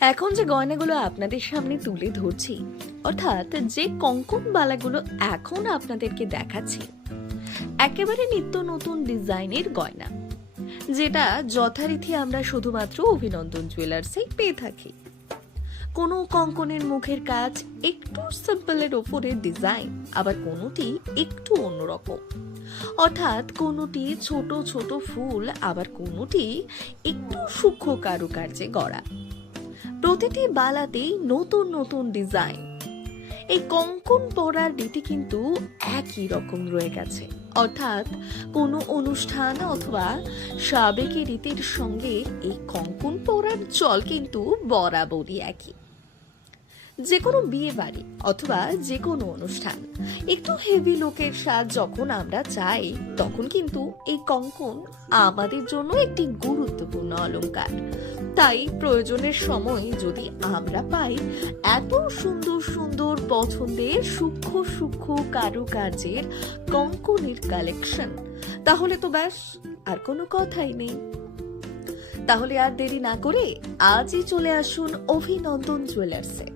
এখন যে গয়নাগুলো আপনাদের সামনে তুলে ধরছি, অর্থাৎ যে কঙ্কন বালাগুলো এখন আপনাদেরকে দেখাচ্ছি, একেবারে নিত্য নতুন ডিজাইনের গয়না, যেটা যথারীতি আমরা শুধুমাত্র অভিনন্দন জুয়েলার্সেই পেয়ে থাকি। কোনো কঙ্কনের মুখের কাজ একটু সিম্পলের ওপরে ডিজাইন, আবার কোনোটি একটু অন্যরকম, অর্থাৎ কোনোটি ছোট ছোট ফুল, আবার কোনোটি একটু সূক্ষ্ম কারুকার্যে গড়া। প্রতিটি বালাতেই নতুন নতুন ডিজাইন। এই কঙ্কন পরার রীতি কিন্তু একই রকম রয়ে গেছে, অর্থাৎ কোনো অনুষ্ঠান অথবা সাবেকি রীতির সঙ্গে এই কঙ্কন পরার চল কিন্তু বরাবরই একই। যে কোনো বিয়ে বাড়ি অথবা যে কোনো অনুষ্ঠান একটু হেভি লুকের সাজ যখন আমরা চাই, তখন কিন্তু এই কঙ্কন আমাদের জন্য একটি গুরুত্বপূর্ণ অলংকার। তাই প্রয়োজনের সময় যদি আমরা পাই এত সুন্দর সুন্দর পছন্দের সূক্ষ্ম সূক্ষ্ম কারুকার্যের কঙ্কনের কালেকশন, তাহলে তো ব্যাস আর কোনো কথাই নেই। তাহলে আর দেরি না করে আজই চলে আসুন অভিনন্দন জুয়েলার্সে।